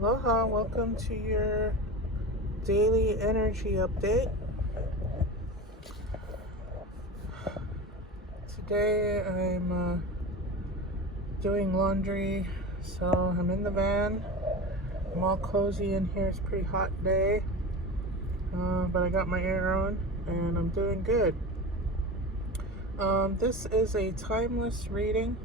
Aloha, welcome to your daily energy update. Today I'm doing laundry, so I'm in the van. I'm all cozy in here. It's a pretty hot day, but I got my air on and I'm doing good. This is a timeless reading.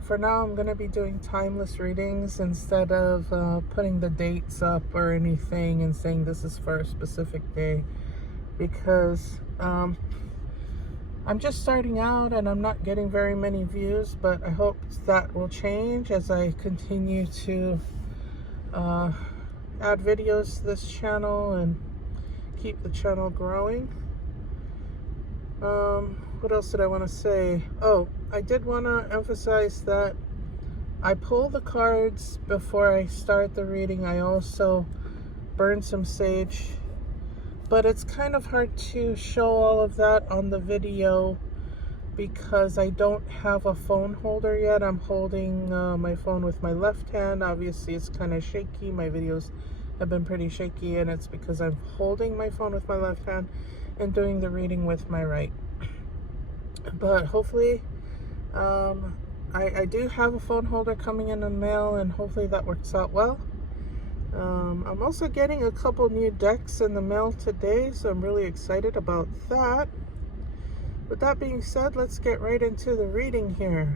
For now, I'm going to be doing timeless readings instead of putting the dates up or anything and saying this is for a specific day, because I'm just starting out and I'm not getting very many views, but I hope that will change as I continue to add videos to this channel and keep the channel growing. What else did I want to say? Oh, I did want to emphasize that I pull the cards before I start the reading. I also burn some sage, but it's kind of hard to show all of that on the video because I don't have a phone holder yet. I'm holding my phone with my left hand. Obviously, it's kind of shaky. My videos have been pretty shaky, and it's because I'm holding my phone with my left hand and doing the reading with my right. But hopefully, I do have a phone holder coming in the mail, and hopefully that works out well. I'm also getting a couple new decks in the mail today, so I'm really excited about that. With that being said, let's get right into the reading here.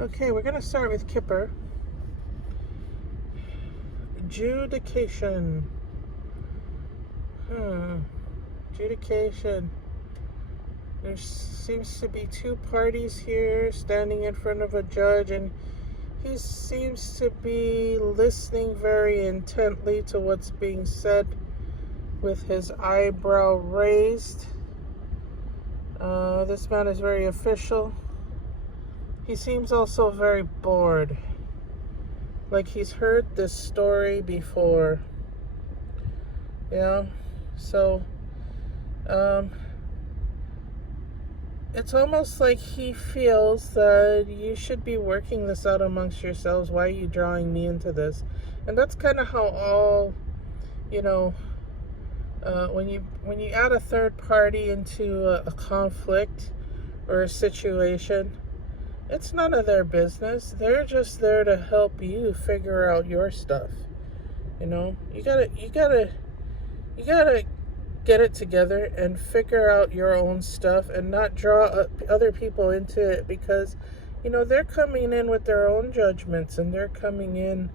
Okay, we're going to start with Kipper. Adjudication. Adjudication. There seems to be two parties here standing in front of a judge, and he seems to be listening very intently to what's being said with his eyebrow raised. This man is very official. He seems also very bored, like he's heard this story before. Yeah, so it's almost like he feels that you should be working this out amongst yourselves. Why are you drawing me into this? And that's kind of how all, when you add a third party into a conflict or a situation, it's none of their business. They're just there to help you figure out your stuff. You gotta get it together and figure out your own stuff and not draw other people into it, because they're coming in with their own judgments and they're coming in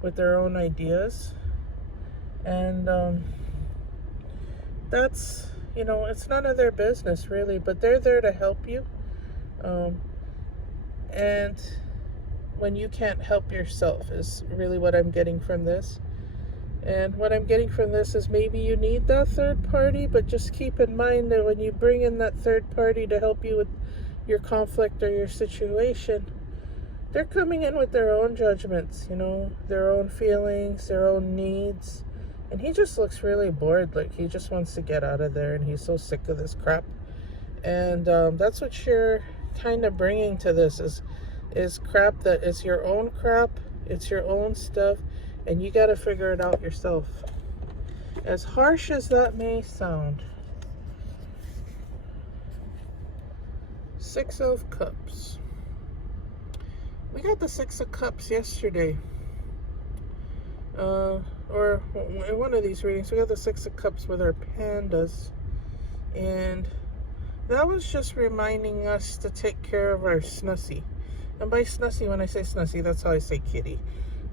with their own ideas, and that's it's none of their business really, but they're there to help you, and when you can't help yourself is really what I'm getting from this. And what I'm getting from this is maybe you need that third party, but just keep in mind that when you bring in that third party to help you with your conflict or your situation, they're coming in with their own judgments, their own feelings, their own needs. And he just looks really bored, like he just wants to get out of there, and he's so sick of this crap. And that's what you're kind of bringing to this is crap that is your own crap. It's your own stuff. And you got to figure it out yourself. As harsh as that may sound. Six of Cups. We got the Six of Cups yesterday. Or in one of these readings, we got the Six of Cups with our pandas. And that was just reminding us to take care of our Snussie. And by Snussie, when I say Snussie, that's how I say kitty.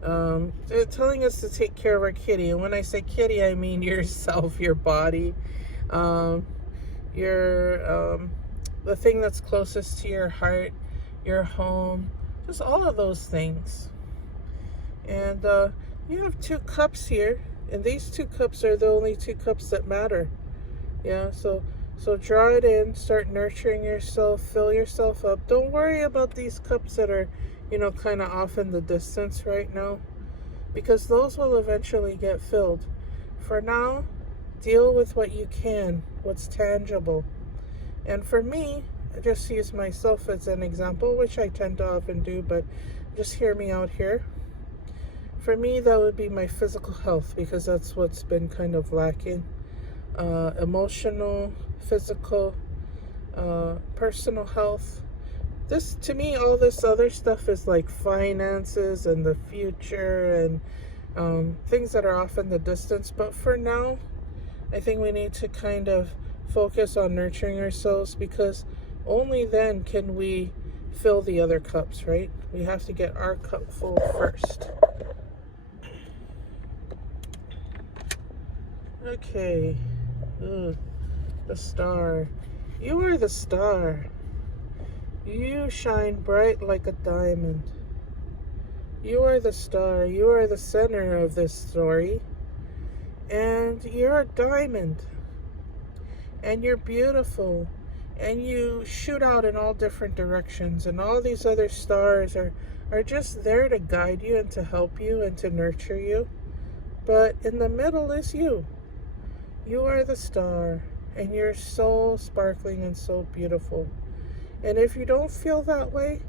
They're telling us to take care of our kitty, and when I say kitty, I mean yourself, your body, the thing that's closest to your heart, your home, just all of those things. And you have two cups here, and these two cups are the only two cups that matter. Yeah, so draw it in, start nurturing yourself, fill yourself up. Don't worry about these cups that are kind of off in the distance right now, because those will eventually get filled. For now, deal with what you can, what's tangible. And for me, just use myself as an example, which I tend to often do, but just hear me out here. For me, that would be my physical health, because that's what's been kind of lacking. Emotional, physical, personal health. This, to me, all this other stuff is like finances and the future and things that are off in the distance. But for now, I think we need to kind of focus on nurturing ourselves, because only then can we fill the other cups, right? We have to get our cup full first. Okay. Ugh. The star. You are the star. You shine bright like a diamond. You are the star. You are the center of this story. And you're a diamond. And you're beautiful. And you shoot out in all different directions. And all these other stars are just there to guide you and to help you and to nurture you. But in the middle is you. You are the star. And you're so sparkling and so beautiful. And if you don't feel that way,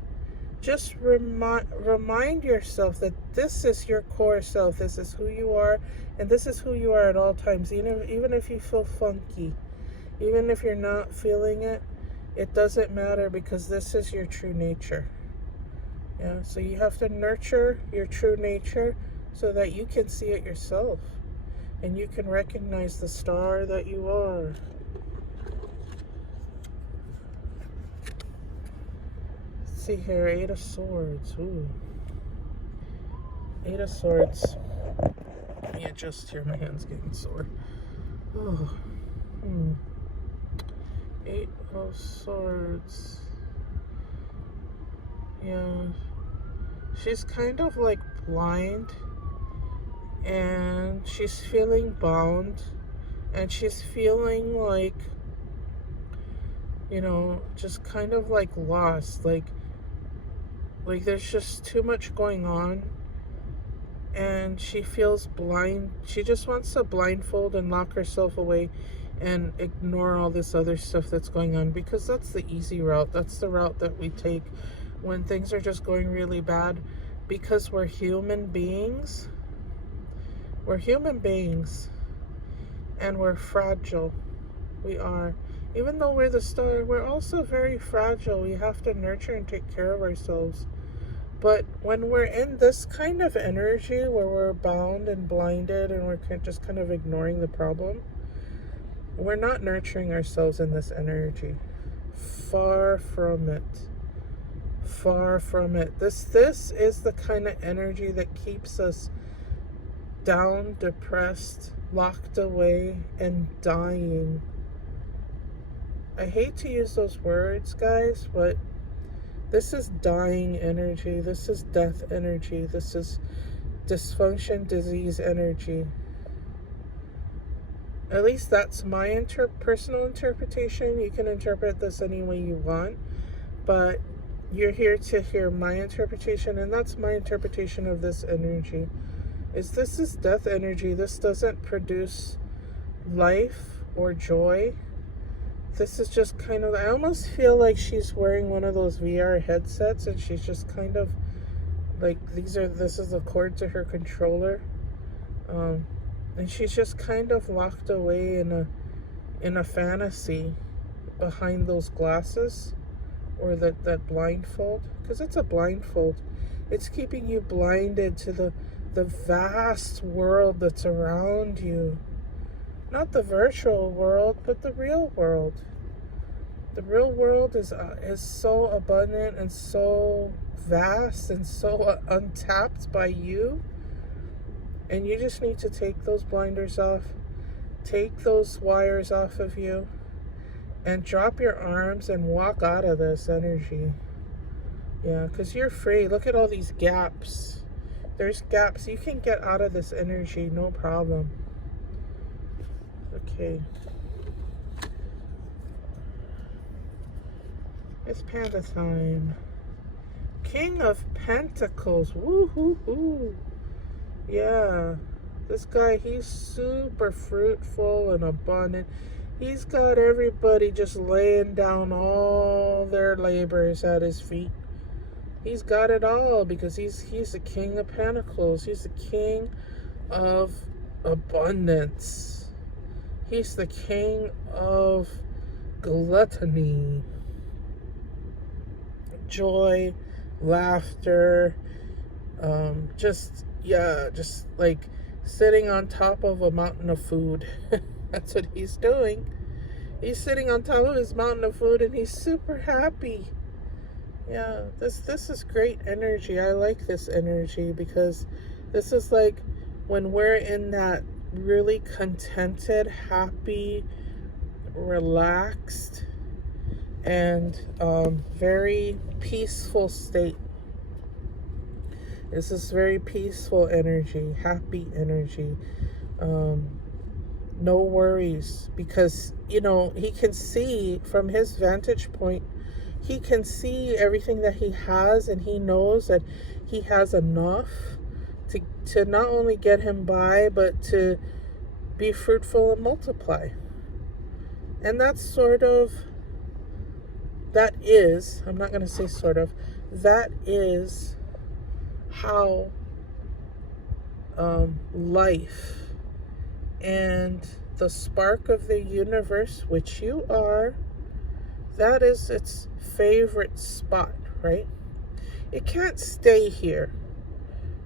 just remind yourself that this is your core self. This is who you are, and this is who you are at all times. Even if you feel funky, even if you're not feeling it, it doesn't matter, because this is your true nature. Yeah, so you have to nurture your true nature so that you can see it yourself, and you can recognize the star that you are. See here, 8 of Swords. Ooh. 8 of Swords. Let me adjust here, my hand's getting sore. Oh. 8 of Swords. Yeah. She's kind of like blind, and she's feeling bound, and she's feeling like, you know, just kind of like lost, like there's just too much going on, and she feels blind. She just wants to blindfold and lock herself away and ignore all this other stuff that's going on, because that's the easy route. That's the route that we take when things are just going really bad, because we're human beings. We're human beings, and we're fragile. We are. Even though we're the star, we're also very fragile. We have to nurture and take care of ourselves. But when we're in this kind of energy where we're bound and blinded and we're just kind of ignoring the problem, we're not nurturing ourselves in this energy. Far from it. Far from it. This is the kind of energy that keeps us down, depressed, locked away, and dying. I hate to use those words, guys, but this is dying energy. This is death energy. This is dysfunction, disease energy. At least that's my personal interpretation. You can interpret this any way you want, but you're here to hear my interpretation, and that's my interpretation of this energy. This is death energy. This doesn't produce life or joy. This is just kind of, I almost feel like she's wearing one of those VR headsets, and she's just kind of like, this is the cord to her controller, and she's just kind of locked away in a fantasy behind those glasses, or that blindfold, because it's a blindfold. It's keeping you blinded to the vast world that's around you. Not the virtual world, but the real world. The real world is so abundant and so vast and so untapped by you. And you just need to take those blinders off, take those wires off of you, and drop your arms and walk out of this energy. Yeah, because you're free. Look at all these gaps. There's gaps. You can get out of this energy, no problem. Okay. It's panda time. King of Pentacles. Woo-hoo-hoo. Yeah. This guy, he's super fruitful and abundant. He's got everybody just laying down all their labors at his feet. He's got it all because he's the king of pentacles. He's the king of abundance. He's the king of gluttony, joy, laughter, just like sitting on top of a mountain of food. That's what he's doing. He's sitting on top of his mountain of food and he's super happy. Yeah, this is great energy. I like this energy because this is like when we're in that really contented, happy, relaxed, and very peaceful state. This is very peaceful energy, happy energy. No worries, because he can see from his vantage point. He can see everything that he has, and he knows that he has enough to not only get him by, but to be fruitful and multiply. And that is, I'm not going to say sort of, that is how life and the spark of the universe, which you are, that is its favorite spot, right? It can't stay here.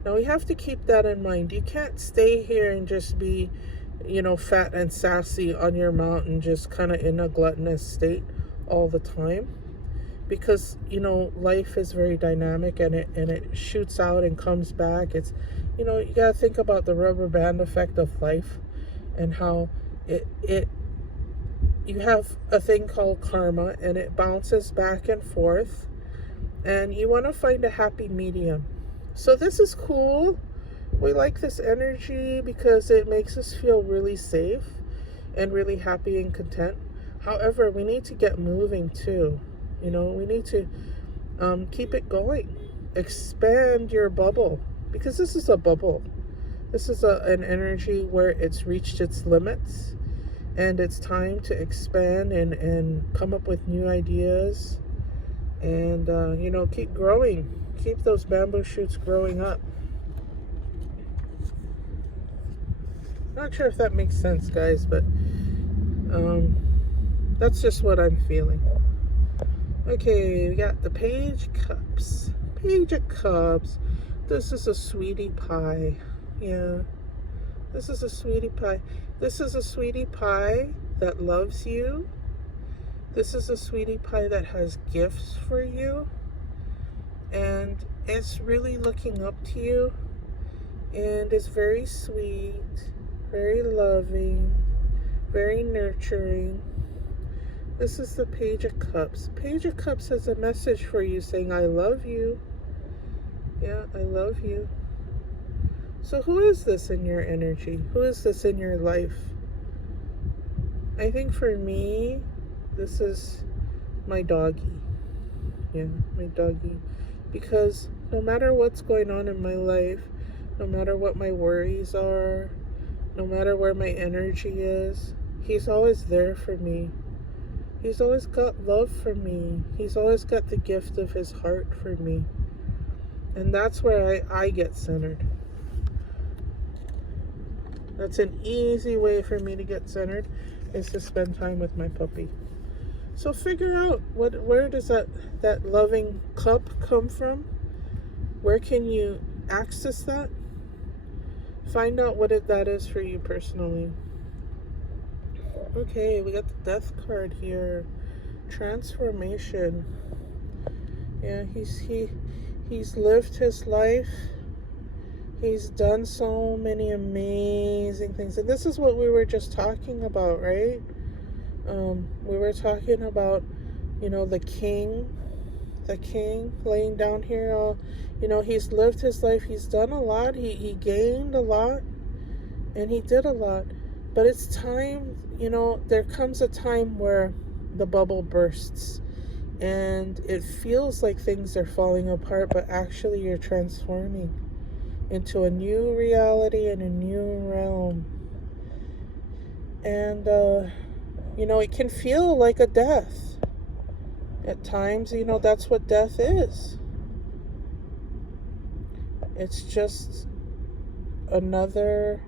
Now we have to keep that in mind. You can't stay here and just be, fat and sassy on your mountain, just kind of in a gluttonous state all the time. Because, life is very dynamic and it shoots out and comes back. It's, you got to think about the rubber band effect of life and how you have a thing called karma and it bounces back and forth, and you want to find a happy medium. So this is cool. We like this energy because it makes us feel really safe and really happy and content. However, we need to get moving too. We need to keep it going. Expand your bubble, because this is a bubble. This is an energy where it's reached its limits, and it's time to expand and come up with new ideas and, keep growing. Keep those bamboo shoots growing up. Not sure if that makes sense, guys, but that's just what I'm feeling. Okay, we got the Page Cups. Page of Cups. This is a sweetie pie. Yeah. This is a sweetie pie. This is a sweetie pie that loves you. This is a sweetie pie that has gifts for you. And it's really looking up to you. And it's very sweet, very loving, very nurturing. This is the Page of Cups. Page of Cups has a message for you saying, I love you. Yeah, I love you. So who is this in your energy? Who is this in your life? I think for me, this is my doggy. Yeah, my doggy. Because no matter what's going on in my life, no matter what my worries are, no matter where my energy is, he's always there for me. He's always got love for me. He's always got the gift of his heart for me. And that's where I get centered. That's an easy way for me to get centered, is to spend time with my puppy. So figure out where does that loving cup come from? Where can you access that? Find out what that is for you personally. Okay, we got the Death card here. Transformation. Yeah, he's lived his life. He's done so many amazing things. And this is what we were just talking about, right? We were talking about, the king laying down here. He's lived his life. He's done a lot. He gained a lot. And he did a lot. But it's time, there comes a time where the bubble bursts. And it feels like things are falling apart, but actually you're transforming into a new reality and a new realm. And it can feel like a death. At times, that's what death is. It's just another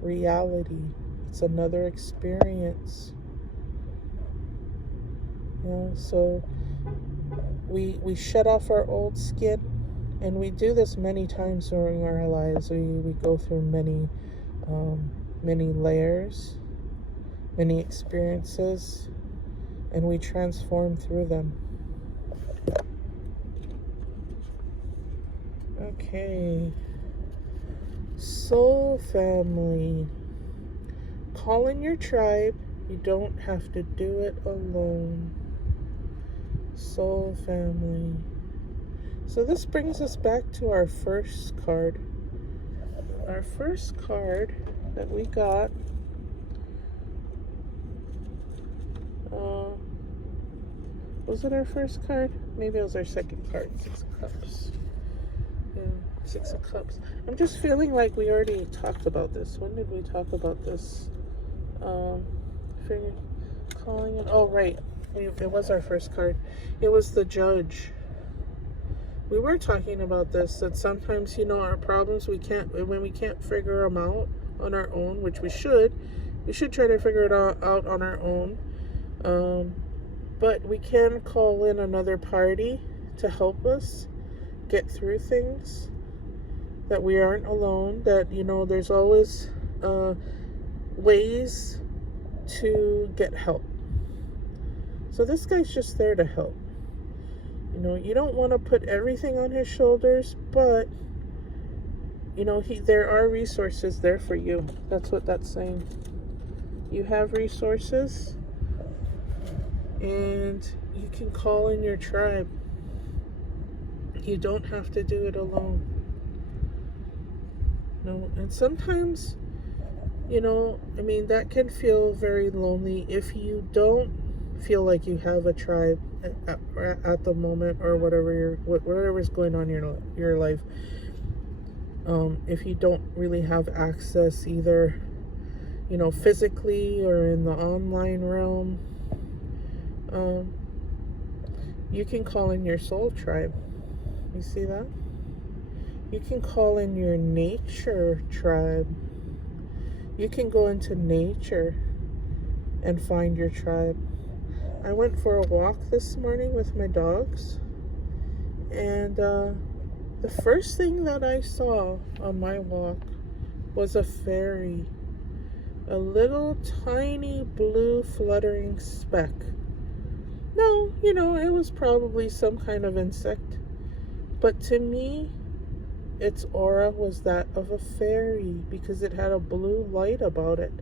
reality. It's another experience. So we shut off our old skin, and we do this many times during our lives. We go through many layers, many experiences, and we transform through them. Okay. Soul family. Call in your tribe. You don't have to do it alone. Soul family. So this brings us back to our first card. Our first card that we got was it our first card? Maybe it was our second card. 6 of Cups. Yeah, 6 of Cups. I'm just feeling like we already talked about this. When did we talk about this? Calling it. Oh, right. It was our first card. It was the Judge. We were talking about this, that sometimes, our problems, when we can't figure them out on our own, which we should try to figure it out on our own. But we can call in another party to help us get through things, that we aren't alone, that, there's always ways to get help. So this guy's just there to help. You don't want to put everything on his shoulders, but, there are resources there for you. That's what that's saying. You have resources, and you can call in your tribe. You don't have to do it alone. And sometimes, that can feel very lonely if you don't feel like you have a tribe at the moment, or whatever's going on in your life. If you don't really have access, either physically or in the online realm, you can call in your soul tribe. You see that? You can call in your nature tribe. You can go into nature and find your tribe. I went for a walk this morning with my dogs, and the first thing that I saw on my walk was a fairy. A little tiny blue fluttering speck. No, it was probably some kind of insect. But to me, its aura was that of a fairy, because it had a blue light about it.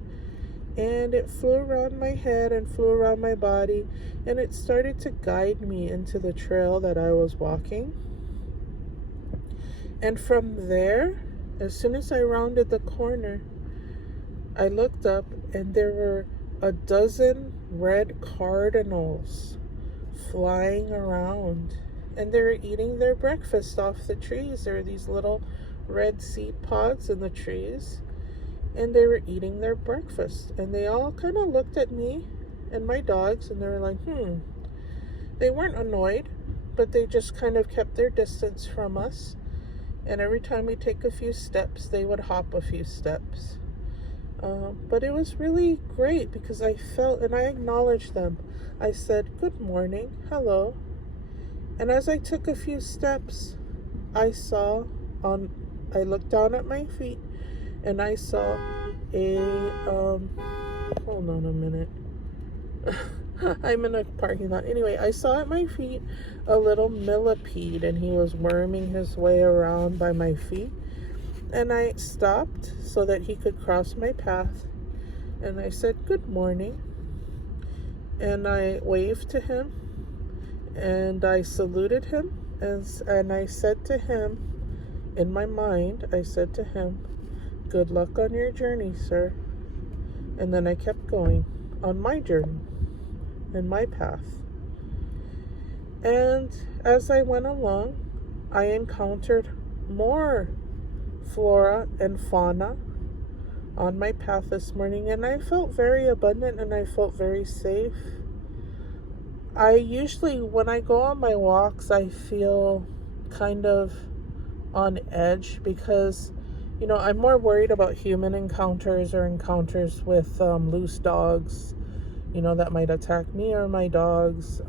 And it flew around my head and flew around my body, and it started to guide me into the trail that I was walking. And from there, as soon as I rounded the corner, I looked up, and there were a dozen red cardinals flying around, and they were eating their breakfast off the trees. There were these little red seed pods in the trees, and they were eating their breakfast. And they all kind of looked at me and my dogs, and they were like, They weren't annoyed, but they just kind of kept their distance from us. And every time we take a few steps, they would hop a few steps. But it was really great, because I felt, and I acknowledged them. I said, good morning, hello. And as I took a few steps, I looked down at my feet, and I saw hold on a minute. I'm in a parking lot. Anyway, I saw at my feet a little millipede, and he was worming his way around by my feet. And I stopped so that he could cross my path. And I said, good morning. And I waved to him, and I saluted him, and I said to him, in my mind, I said to him, good luck on your journey, sir. And then I kept going on my journey, in my path. And as I went along, I encountered more flora and fauna, on my path this morning, and I felt very abundant and I felt very safe. I usually, when I go on my walks, I feel kind of on edge because, I'm more worried about human encounters or encounters with loose dogs, that might attack me or my dogs,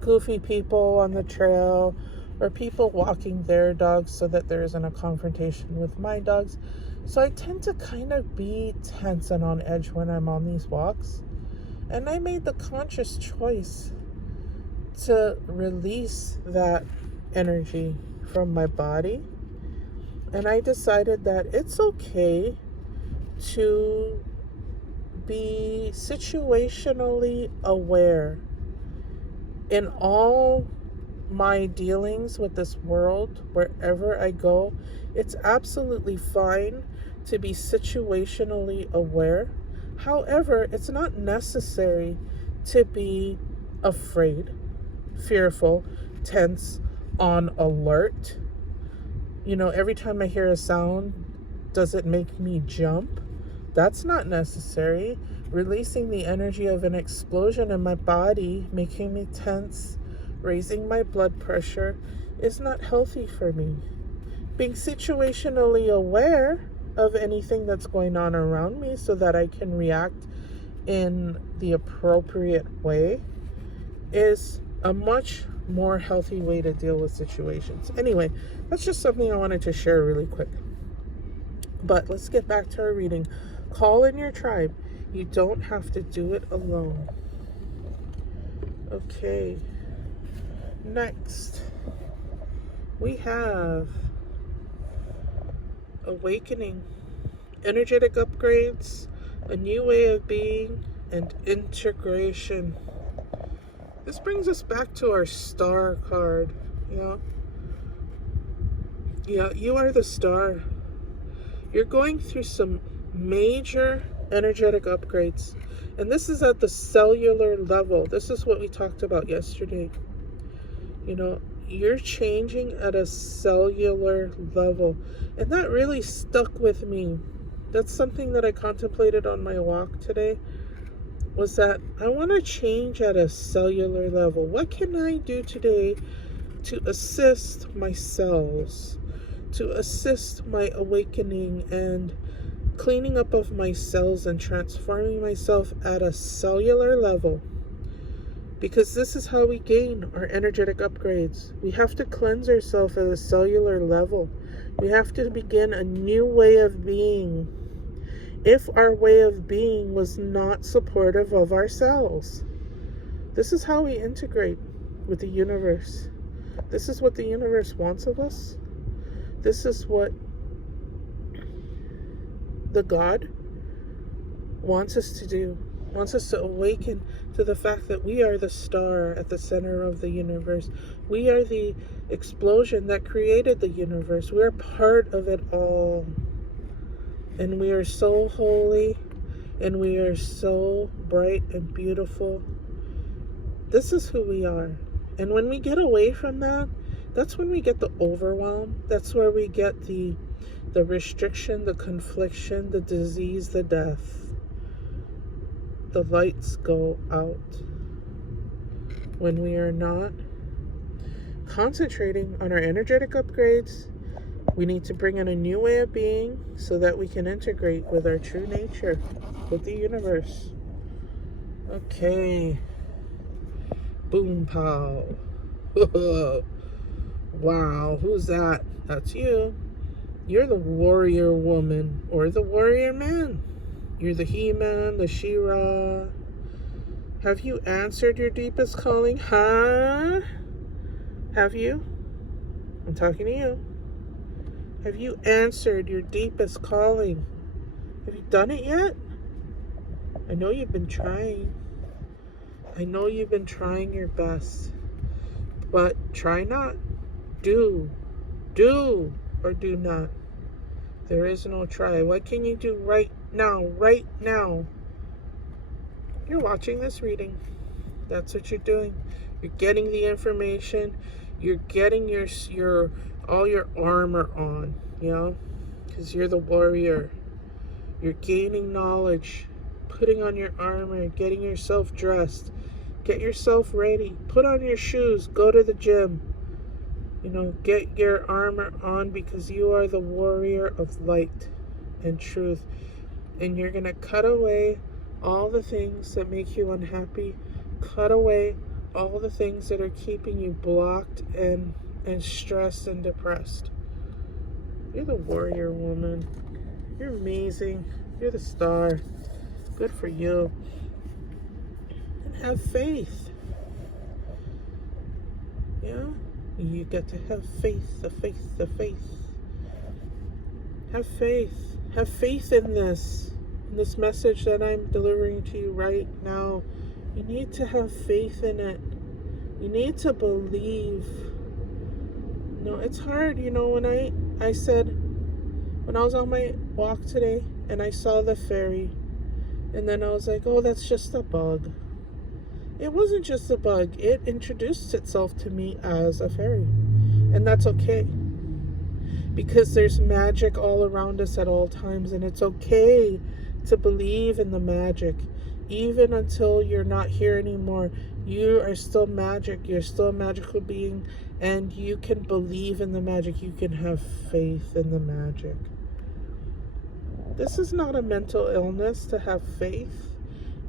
goofy people on the trail, or people walking their dogs so that there isn't a confrontation with my dogs. So I tend to kind of be tense and on edge when I'm on these walks. And I made the conscious choice to release that energy from my body. And I decided that it's okay to be situationally aware in all my dealings with this world. Wherever I go, it's absolutely fine to be situationally aware. However, it's not necessary to be afraid, fearful, tense, on alert. Every time I hear a sound, does it make me jump? That's not necessary. Releasing the energy of an explosion in my body, making me tense, raising my blood pressure, is not healthy for me. Being situationally aware of anything that's going on around me so that I can react in the appropriate way is a much more healthy way to deal with situations. Anyway, that's just something I wanted to share really quick. But let's get back to our reading. Call in your tribe. You don't have to do it alone. Okay. Next, we have awakening, energetic upgrades, a new way of being, and integration. This brings us back to our star card. Yeah, you are the star. You're going through some major energetic upgrades. And this is at the cellular level. This is what we talked about yesterday. You're changing at a cellular level. And that really stuck with me. That's something that I contemplated on my walk today, was that I want to change at a cellular level. What can I do today to assist my cells, to assist my awakening and cleaning up of my cells and transforming myself at a cellular level? Because this is how we gain our energetic upgrades. We have to cleanse ourselves at a cellular level. We have to begin a new way of being. If our way of being was not supportive of ourselves. This is how we integrate with the universe. This is what the universe wants of us. This is what the God wants us to do. Wants us to awaken to the fact that we are the star at the center of the universe. We are the explosion that created the universe. We are part of it all. And we are so holy, and we are so bright and beautiful. This is who we are. And when we get away from that, that's when we get the overwhelm. That's where we get the restriction, the confliction, the disease, the death. The lights go out. When we are not concentrating on our energetic upgrades, we need to bring in a new way of being so that we can integrate with our true nature, with the universe. Okay. Boom pow. Wow, who's that? That's you. You're the warrior woman or the warrior man. You're the He-Man, the She-Ra. Have you answered your deepest calling? Huh? Have you? I'm talking to you. Have you answered your deepest calling? Have you done it yet? I know you've been trying. I know you've been trying your best. But try not. Do. Do or do not. There is no try. What can you do right now? Right now. You're watching this reading. That's what you're doing. You're getting the information. You're getting your all your armor on, because you're the warrior. You're gaining knowledge, putting on your armor, getting yourself dressed, get yourself ready, put on your shoes, go to the gym. Get your armor on, because you are the warrior of light and truth. And you're going to cut away all the things that make you unhappy. Cut away all the things that are keeping you blocked and stressed and depressed. You're the warrior woman. You're amazing. You're the star. Good for you. And have faith. Yeah? You get to have faith, the faith, the faith. Have faith. Have faith in this message that I'm delivering to you right now. You need to have faith in it. You need to believe. It's hard. When I said, when I was on my walk today and I saw the fairy, and then I was like, oh, that's just a bug. It wasn't just a bug. It introduced itself to me as a fairy. And that's okay. Because there's magic all around us at all times. And it's okay to believe in the magic. Even until you're not here anymore. You are still magic. You're still a magical being. And you can believe in the magic. You can have faith in the magic. This is not a mental illness to have faith.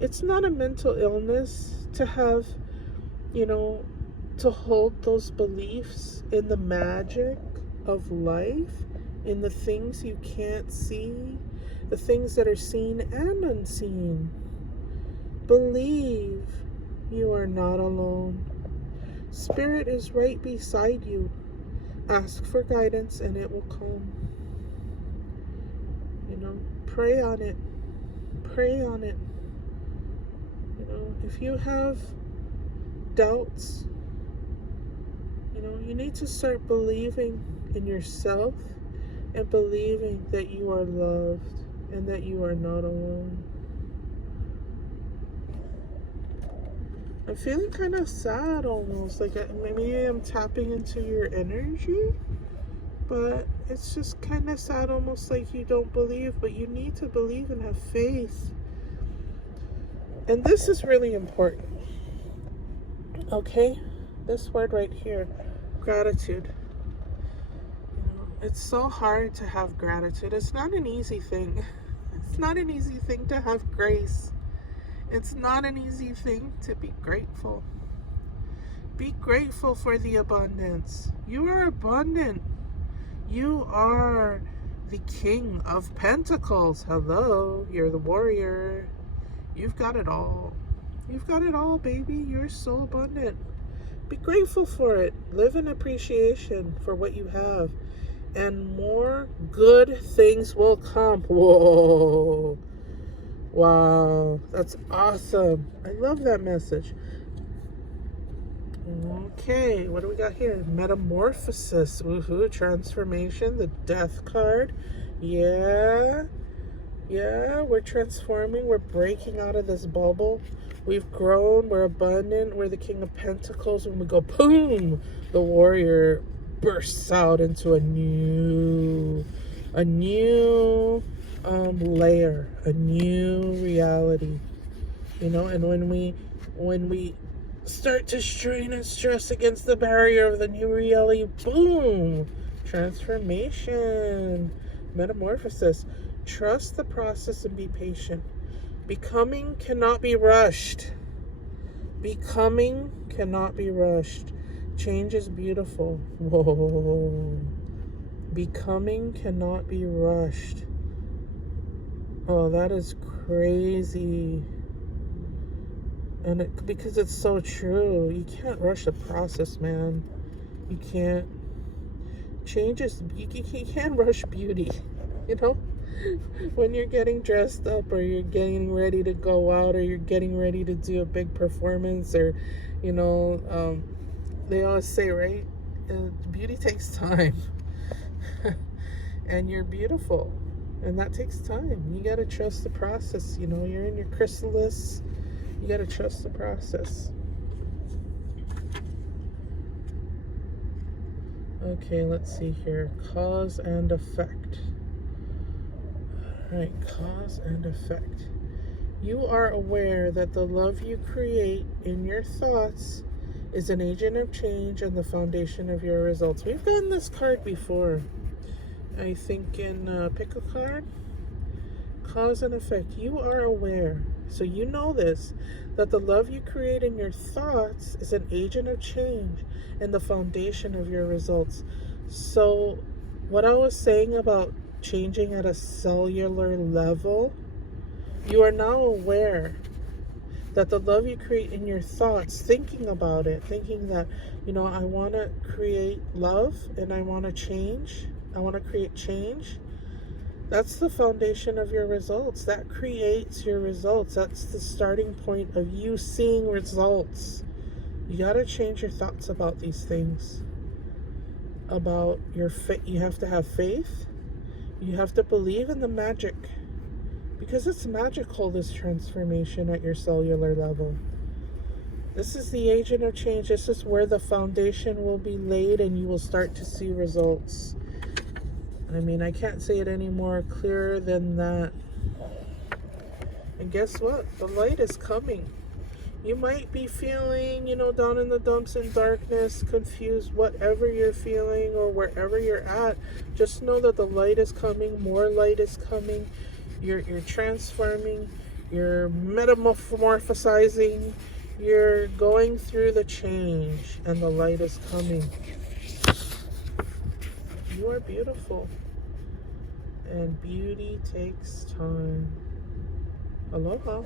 It's not a mental illness to have, to hold those beliefs in the magic of life, in the things you can't see, the things that are seen and unseen. Believe you are not alone. Spirit is right beside you. Ask for guidance and it will come. Pray on it. Pray on it. If you have doubts, you need to start believing in yourself and believing that you are loved and that you are not alone. I'm feeling kind of sad almost, like maybe I'm tapping into your energy, but it's just kind of sad, almost like you don't believe, but you need to believe and have faith. And this is really important, okay? This word right here, gratitude. It's so hard to have gratitude. It's not an easy thing. It's not an easy thing to have grace. It's not an easy thing to be grateful. Be grateful for the abundance. You are abundant. You are the King of Pentacles. Hello, you're the warrior. You've got it all. You've got it all, baby. You're so abundant. Be grateful for it. Live in appreciation for what you have. And more good things will come. Whoa. Wow. That's awesome. I love that message. Okay, what do we got here? Metamorphosis. Woohoo. Transformation. The Death card. Yeah, we're transforming. We're breaking out of this bubble. We've grown. We're abundant. We're the King of Pentacles. When we go, boom, the warrior bursts out into a new layer, a new reality. And when we start to strain and stress against the barrier of the new reality, boom, transformation, metamorphosis. Trust the process and be patient. Becoming cannot be rushed. Becoming cannot be rushed. Change is beautiful. Whoa. Becoming cannot be rushed. Oh, that is crazy. And because it's so true. You can't rush the process, man. You can't. Change is, you can't rush beauty. When you're getting dressed up, or you're getting ready to go out, or you're getting ready to do a big performance, or they always say, right, beauty takes time. And you're beautiful, and that takes time. You got to trust the process. You're in your chrysalis. You got to trust the process. Okay, let's see here. Cause and effect. Right, cause and effect. You are aware that the love you create in your thoughts is an agent of change and the foundation of your results. We've done this card before. I think in pick a card. Cause and effect. You are aware, so you know this, that the love you create in your thoughts is an agent of change and the foundation of your results. So what I was saying about changing at a cellular level, you are now aware that the love you create in your thoughts, thinking about it, thinking that, I want to create love and I want to change, I want to create change. That's the foundation of your results. That creates your results. That's the starting point of you seeing results. You got to change your thoughts about these things. About your faith. You have to have faith. You have to believe in the magic. Because it's magical, this transformation at your cellular level. This is the agent of change. This is where the foundation will be laid and you will start to see results. I can't say it any more clearer than that. And guess what? The light is coming. You might be feeling, down in the dumps in darkness, confused, whatever you're feeling or wherever you're at. Just know that the light is coming. More light is coming. You're transforming. You're metamorphosizing. You're going through the change, and the light is coming. You are beautiful. And beauty takes time. Aloha.